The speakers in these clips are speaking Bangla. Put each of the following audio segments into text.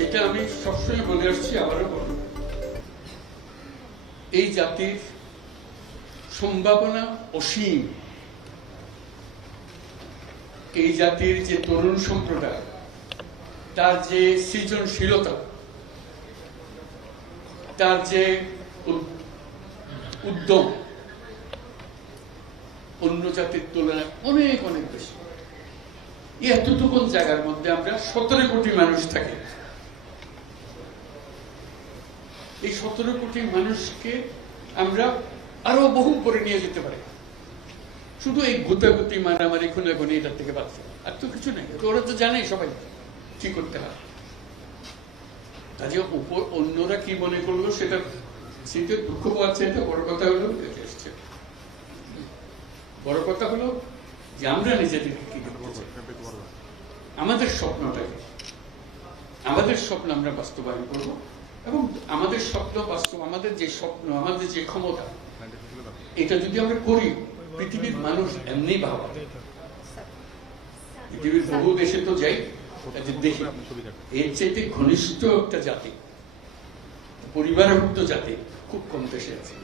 যেটা আমি সবসময় বলে আসছি, আবারও বলব। এই জাতির সম্ভাবনা অসীম। এই জাতির যে তরুণ সম্প্রদায়, তার যে সৃজনশীলতা, তার যে উদ্যম, অন্য জাতির তুলনায় অনেক অনেক বেশি। এতটুকুন জায়গার মধ্যে আমরা সতেরো কোটি মানুষ থাকি। এই সতেরো কোটি মানুষকে আমরা আরও বহু করে নিয়ে যেতে পারি। শুধু এই গুতাগুতি মারামারি, খুনাখুনি এটার থেকে বাঁচতে আর তো কিছু নেই। ওরা তো জানে সবাই কি করতে হয়। কাজে উপর অন্যরা কি মনে করল সেটা সেটা দুঃখ পাচ্ছে, এটা বড় কথা হলো। বড় কথা হলো যে আমরা নিজেদেরকে কি আমাদের স্বপ্নটাকে আমাদের স্বপ্ন আমরা বাস্তবায়ন করব। এবং আমাদের স্বপ্ন বাস্তব, আমাদের যে স্বপ্ন, আমাদের যে ক্ষমতা, এটা যদি আমরা করি, পৃথিবীর মানুষ এমনি ভাবা। পৃথিবীর বহু দেশে তো যাই দেখি, এর চাইতে ঘনিষ্ঠ একটা জাতি, পরিবারভুক্ত জাতি খুব কম দেশে আছে।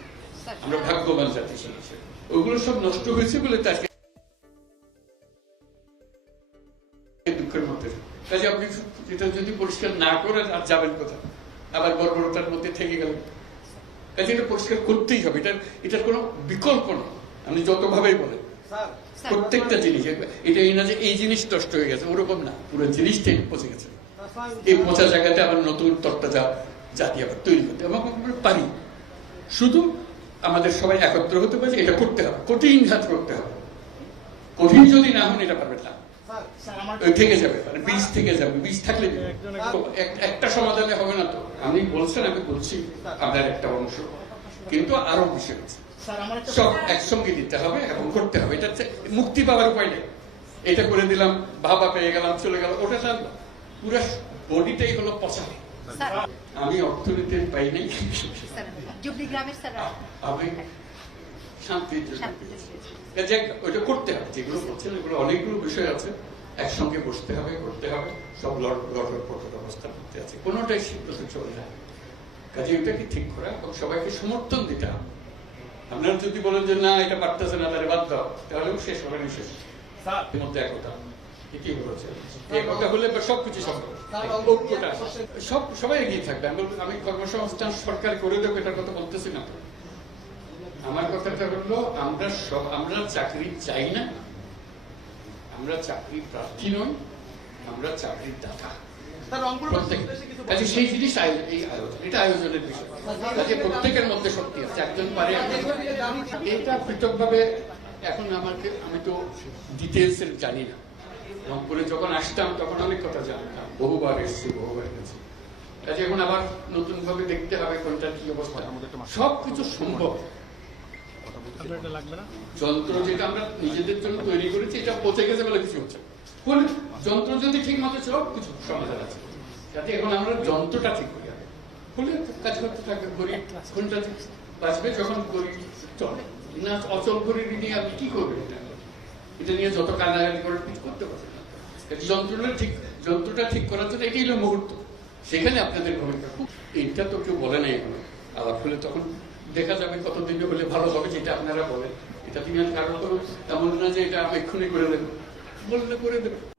আমরা ভাগ্যবান জাতি ওগুলো সব নষ্ট হয়েছে বলে তাকে দুঃখের মধ্যে। কাজে আপনি এটা যদি পরিষ্কার না করে আর যাবেন কোথায়? আবার বর্বরতার মধ্যে থেকে গেলেন কাজে এটা পরিষ্কার করতেই হবে এটার এটার কোনো বিকল্প নেই। আপনি যতভাবেই বলেন প্রত্যেকটা জিনিস এটা এই না যে এই জিনিস নষ্ট হয়ে গেছে ওরকম না। পুরো জিনিসটাই পচে গেছে। এই পচা জায়গাতে আবার নতুন তরতাজা জাতি আবার তৈরি করতে এবং আমরা পারি। শুধু আমাদের সবাই একত্র হতে পারে এটা করতে হবে। কঠিন ঘাত করতে হবে। কঠিন যদি না হন এটা পারবেন না। থেকে যাবে মানে বীজ থেকে যাবে বীজ থাকলে একটা সমাধানে হবে না তো? আমি বলছেন আমি বলছি আপনার একটা অংশ। কিন্তু আরও বিষয় আছে সব একসঙ্গে দিতে হবে এবং করতে হবে। এটা মুক্তি পাওয়ার উপায় নেই। এটা করে দিলাম বাবা পেয়ে গেলাম চলে গেল ওটা তার পুরো বডিটাই হলো পচা আমি অর্থনীতির পাই নাই। আমি শান্তিতে। ওইটা করতে হবে যেগুলো করছেন এগুলো অনেকগুলো বিষয় আছে। একসঙ্গে বসতে হবে করতে হবে সব লড় লড়ার অবস্থা করতে আছে। কোনোটাই সিদ্ধান্ত চলে যায় কাজে ওইটাকে ঠিক করা এবং সবাইকে সমর্থন দিতে হবে। আপনারা যদি বলেন যে না এটা পারতেছে না তাহলে বাদ দাও তাহলেও শেষ হবে না শেষ মধ্যে একতা। এটি হচ্ছে একতা হলে সবকিছু সম্ভব। সব সবাই এগিয়ে থাকবে। আমি কর্মসংস্থান সরকার করে দেবো এটার কথা বলতেছি না। আমার কথাটা হলো আমরা সব আমরা চাকরি চাই না। আমরা চাকরি প্রার্থী নই আমরা চাকরির দাতা। কাজে সেই জিনিস এই আয়োজন এটা আয়োজনের বিষয়। কাজে প্রত্যেকের মধ্যে শক্তি আছে একজন পারে এটা পৃথকভাবে এখন আমাকে আমি তো ডিটেলস এর জানি না। রংপুরে যখন আসতাম তখন অনেক কথা জানতাম। বহুবার এসেছি বহুবার গেছি। কাজে এখন আবার নতুন ভাবে দেখতে হবে কোনটা কি অবস্থা। সবকিছু সম্ভব। যন্ত্র যেটা আমরা নিজেদের জন্য তৈরি করেছি এটা পচে গেছে বলে কিছু হচ্ছে। যন্ত্র যদি ঠিক মতো সব কিছু সমাধান আছে। যাতে এখন আমরা যন্ত্রটা ঠিক করি। হলে কাজ করতে থাকবে? গরিব কোনটা বাঁচবে যখন গরিব চলে। না অচল গরিব নিয়ে আপনি কি করবেন এটা? এটা নিয়ে যত কান্নাকাটি করে ঠিক করতে পারবেন যন্ত্রটা ঠিক যন্ত্রটা ঠিক করার জন্য এটাই হলো মুহূর্ত। সেখানে আপনাদের ভূমিকা খুব এটা তো কেউ বলে নাই এখনও। আলাপ হলে তখন দেখা যাবে কত দিন হলে ভালো হবে যেটা আপনারা বলেন। এটা তুমি আর কারও করো তেমন না যে এটা আমি এক্ষুনি করে দেবো বললে করে দেবে